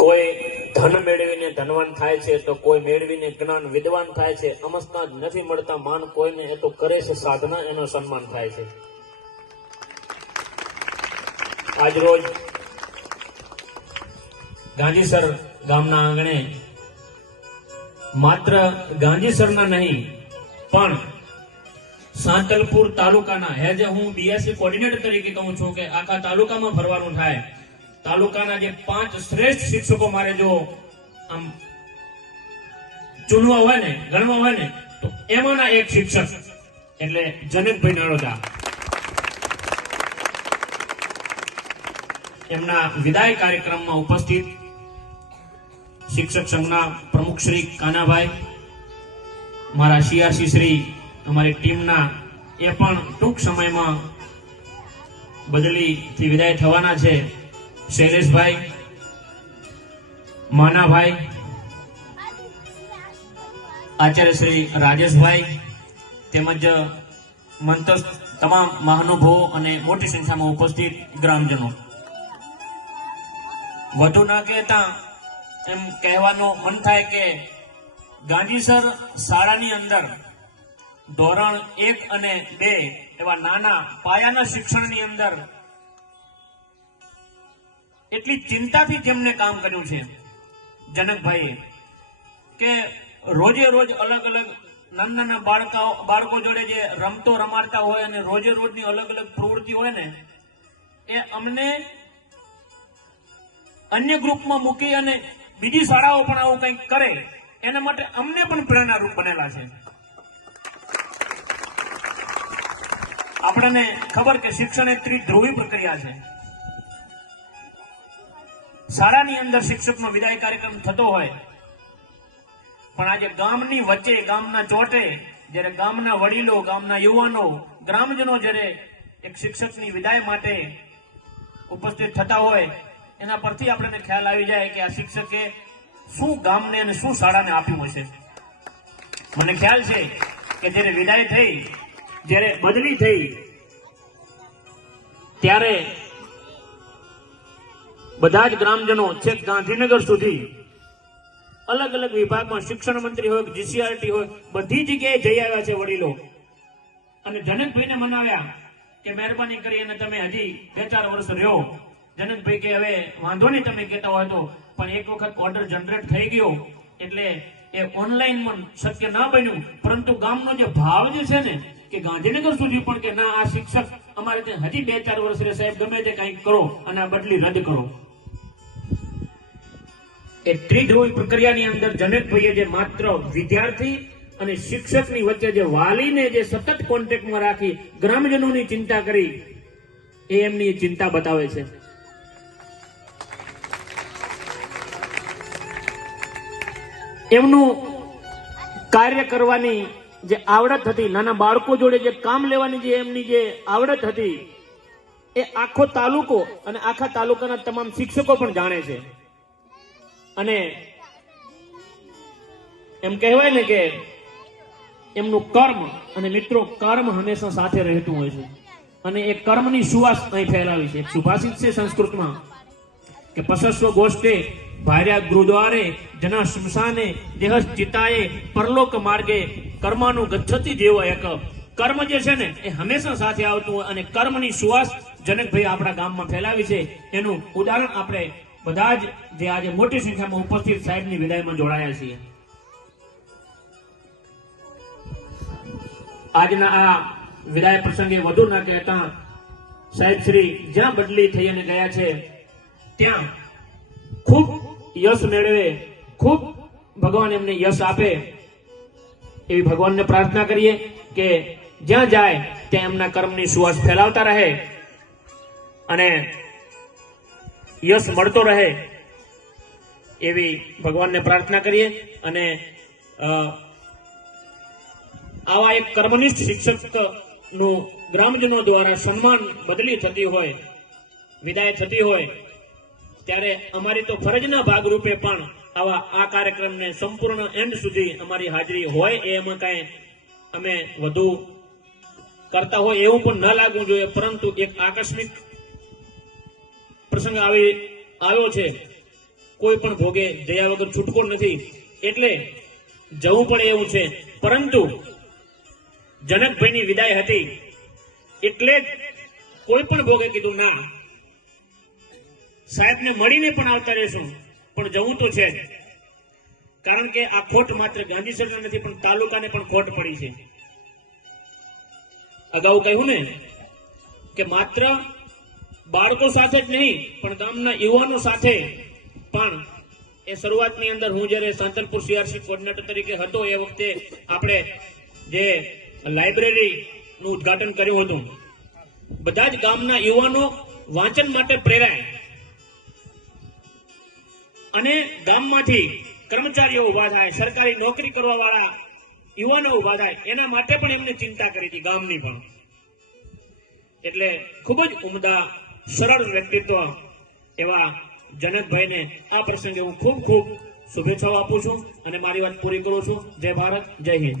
કોઈ ધન મેળવીને ધનવાન થાય છે તો કોઈ મેળવીને જ્ઞાન વિદ્વાન થાય છે અમસ્તા જ નથી મળતા માન કોઈને, એ તો કરે છે સાધના, એનો સન્માન થાય છે. આજ રોજ ગાંધીસર ગામના આંગણે માત્ર ગાંધીસરના નહીં, પણ સાંતલપુર તાલુકાના હેજ હું બીએસસી કોર્ડિનેટર તરીકે કહું છું કે આખા તાલુકામાં ફરવાનું થાય તાલુકાના જે પાંચ શ્રેષ્ઠ શિક્ષકો મારે જો આમ ચૂનવા હોય ને, ગણવા હોય ને, તો એમાંના એક શિક્ષક એટલે જનકભાઈ નરોદા. એમના વિદાય કાર્યક્રમમાં ઉપસ્થિત શિક્ષક સંઘના પ્રમુખ શ્રી કાનાભાઈ, મારા સીઆરસી શ્રી, અમારી ટીમના એ પણ ટૂંક સમયમાં બદલીથી વિદાય થવાના છે. શૈલેષભાઈ, માનાભાઈ, આચાર્ય શ્રી રાજેશભાઈ તેમજ મંતસ તમામ મહાનુભાવો અને મોટી સંખ્યામાં ઉપસ્થિત ગ્રામજનો. વધુ ના કહેતા એમ કહેવાનું મન થાય કે ગાંધીસર શાળાની અંદર ધોરણ એક અને બે એવા નાના પાયાના શિક્ષણની અંદર એટલી ચિંતાથી જેમને કામ કર્યું છે જનકભાઈએ કે રોજે રોજ અલગ અલગ નાના નાના બાળકો જોડે જે રમતો રમાડતા હોય અને રોજે રોજની અલગ અલગ પ્રવૃત્તિ હોય ને, એ અમને અન્ય ગ્રુપમાં મૂકી અને બીજી શાળાઓ પણ આવું કંઈક કરે, એના માટે અમને પણ પ્રેરણારૂપ બનેલા છે. આપણને ખબર કે શિક્ષણ એક ત્રિધ્રુવી પ્રક્રિયા છે. શાળાની અંદર શિક્ષકનો વિદાય કાર્યક્રમ થતો હોય, પણ આજે ગામની વચ્ચે, ગામના ચોટે, જ્યારે ગામના વડીલો, ગામના યુવાનો, ગ્રામજનો જ્યારે એક શિક્ષકની વિદાય માટે ઉપસ્થિત થતા હોય, એના પરથી આપણને ખ્યાલ આવી જાય કે આ શિક્ષકે શું ગામને અને શું શાળાને આપ્યું હશે. મને ખ્યાલ છે કે જ્યારે વિદાય થઈ, જ્યારે બદલી થઈ, ત્યારે બધા જ ગ્રામજનો છેક ગાંધીનગર સુધી અલગ અલગ વિભાગમાં શિક્ષણ મંત્રી હોય જીસીઆરટી હોય, બધી જગ્યાએ જઈ આવ્યા છે વડીલો. અને જનકભાઈને મનાવ્યા કે મહેરબાની કરી તમે હજી બે ચાર વર્ષ રહ્યો. જનકભાઈ કે હવે વાંધો નહીં તમે કહેતા હોય તો, પણ એક વખત ઓર્ડર જનરેટ થઈ ગયો. એટલે એ ઓનલાઈન પણ શક્ય ના બન્યું. પરંતુ ગામનો જે ભાવ જે છે ને, કે ગાંધીનગર સુધી પણ કે ના, આ શિક્ષક અમારે ત્યાં હજી બે ચાર વર્ષ રહે, સાહેબ ગમે તે કંઈક કરો અને આ બદલી રદ કરો. એ ત્રિધ્રુવી પ્રક્રિયાની અંદર જનકભાઈએ જે માત્ર વિદ્યાર્થી અને શિક્ષકની વચ્ચે જે વાલીને જે સતત કોન્ટેક્ટમાં રાખી ગ્રામજનોની ચિંતા કરી, એ એમની ચિંતા બતાવે છે. એમનું કાર્ય કરવાની જે આવડત હતી, નાના બાળકો જોડે જે કામ લેવાની જે એમની જે આવડત હતી, એ આખો તાલુકો અને આખા તાલુકાના તમામ શિક્ષકો પણ જાણે છે. અને એમ કહેવાય ને કે એમનું કર્મ અને મિત્રો કર્મ હંમેશા સાથે રહેતું હોય છે. અને એ કર્મની સુવાસ અહીં ફેલાવી છે. સુભાષિત છે સંસ્કૃતમાં કે પસસ્વ ગોષ્ઠે ભાર્યા ગુરુદ્વારે જના શમશાને દેહ ચિતાએ પરલોક માર્ગે કર્માનું ગચ્છતી જેવો એક કર્મ જે છે ને એ હંમેશા સાથે આવતું હોય અને કર્મની સુવાસ જનકભાઈ આપણા ગામમાં ફેલાવી છે. એનું ઉદાહરણ આપણે બધા જ જે આજે મોટી સંખ્યામાં ઉપસ્થિત સાહેબની વિદાયમાં જોડાયા છીએ. આજના આ વિદાય પ્રસંગે વધુ ના કહેતા સાહેબ શ્રી જ્યાં બદલી થઈ અને ગયા છે, ત્યાં ખૂબ યશ મેળવે, ખૂબ ભગવાન એમને યશ આપે. એવી ભગવાનને પ્રાર્થના કરીએ કે જ્યાં જાય ત્યાં એમના કર્મની સુવાસ ફેલાવતા રહે. અને યશ મળતો રહે એવી ભગવાનને પ્રાર્થના કરીએ અને આવા એક કર્મનિષ્ઠ શિક્ષકનું ગ્રામજનો દ્વારા સન્માન બદલી થતી હોય, વિદાય થતી હોય, ત્યારે અમારી તો ફરજના ભાગરૂપે પણ આવા આ કાર્યક્રમને સંપૂર્ણ એન્ડ સુધી અમારી હાજરી હોય એમાં કાંઈ અમે વધુ કરતા હોય એવું પણ ન લાગવું જોઈએ, પરંતુ એક આકસ્મિક પ્રસંગ આવી, આવ્યો છે. કોઈ પણ ભોગે જયા વગર છૂટકો નથી. એટલે જવું પડે એવું છે. પરંતુ જનકભાઈની વિદાય હતી. એટલે કોઈ પણ ભોગે કીધું, ના, સાહેબને મળીને પણ આવતા રહેશું. પણ જવું તો છે કારણ કે આ ખોટ માત્ર ગાંધીસરને નથી, પણ તાલુકાને પણ ખોટ પડી છે. અગાઉ કહ્યું ને, કે માત્ર બાળકો સાથે જ નહીં, પણ ગામના યુવાનો સાથે. પણ એ શરૂઆતની અંદર હું જ્યારે સાંતલપુર સીઆરસી કોર્ડિનેટર તરીકે હતો, એ વખતે આપણે જે લાઇબ્રેરીનું ઉદ્ઘાટન કર્યું હતું, બધા જ ગામના યુવાનો વાંચન માટે પ્રેરાય. અને ગામમાંથી કર્મચારીઓ ઊભા થાય, સરકારી નોકરી કરવા વાળા યુવાનો ઊભા થાય, એના માટે પણ એમને ચિંતા કરી હતી, ગામની પણ. એટલે ખૂબ જ ઉમદા સરળ વ્યક્તિત્વ એવા જનકભાઈને આ પ્રસંગે હું ખૂબ ખૂબ શુભેચ્છાઓ આપું છું અને મારી વાત પૂરી કરું છું. જય ભારત, જય હિન્દ.